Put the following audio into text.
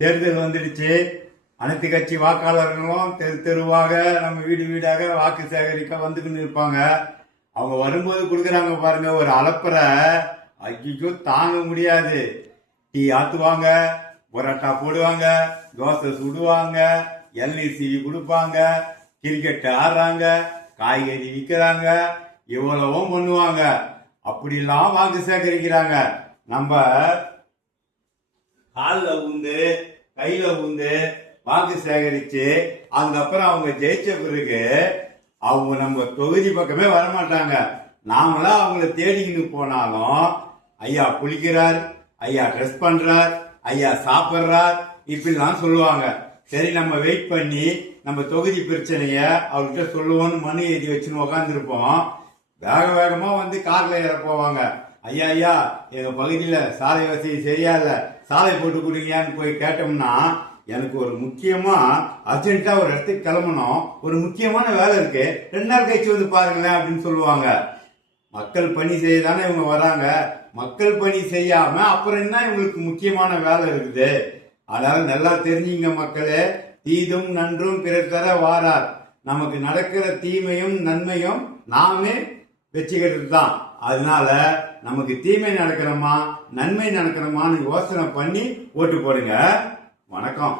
தேர்தல் வந்துடுச்சு. அனைத்து கட்சி வாக்காளர்களும் தெரு தெருவாக நம்ம வீடு வீடாக வாக்கு சேகரிக்க வந்துக்கின்னு இருப்பாங்க. அவங்க வரும்போது கொடுக்குறாங்க பாருங்க ஒரு அலப்பறை, ஐயோ தாங்க முடியாது. டீ ஆத்துவாங்க, பரோட்டா போடுவாங்க, தோசை சுடுவாங்க, இளநீர் சீவி கொடுப்பாங்க, கிரிக்கெட் ஆடுறாங்க, காய்கறி விற்கிறாங்க, இவ்வளவும் பண்ணுவாங்க. அப்படிலாம் வாக்கு சேகரிக்கிறாங்க. நம்ம காலில் ஊந்து கையில ஊந்து வாக்கு சேகரிச்சு அதுக்கப்புறம் அவங்க ஜெயிச்ச பிறகு அவங்க நம்ம தொகுதி பக்கமே வரமாட்டாங்க. நாமளா அவங்கள தேடிக்கிட்டு போனாலும் ஐயா குளிக்கிறார், ஐயா ட்ரெஸ் பண்றார், ஐயா சாப்பிட்றார், இப்படிலாம் சொல்லுவாங்க. சரி நம்ம வெயிட் பண்ணி நம்ம தொகுதி பிரச்சனைய அவர்கிட்ட சொல்லுவோம்னு மனு எழுதி வச்சுன்னு உக்காந்துருப்போம். வேக வேகமா வந்து கார்ல ஏற போவாங்க. ஐயா ஐயா எங்க பகுதியில சாலை வசதி சரியா இல்ல, சாலை போட்டு கொடுங்கன்னு போய் கேட்டோம்னா, எனக்கு ஒரு முக்கியமா அர்ஜென்ட்டா ஒரு இடத்துக்கு கிளம்பணும், ஒரு முக்கியமான வேலை இருக்கு, 2 நாள் கழிச்சு வந்து பாருங்களேன் அப்படின்னு சொல்லுவாங்க. மக்கள் பணி செய்ய தானே இவங்க வராங்க. மக்கள் பணி செய்யாம அப்புறம் என்ன இவங்களுக்கு முக்கியமான வேலை இருக்குது? அதனால நல்லா தெரிஞ்சுங்க மக்களே, தீதும் நன்றும் பிறர் தர வாரார். நமக்கு நடக்கிற தீமையும் நன்மையும் நாமே வச்சுக்கிறது தான். அதனால நமக்கு தீமை நடக்கிறோமா நன்மை நடக்கிறோமான்னு யோசனை பண்ணி ஓட்டு போடுங்க. வணக்கம்.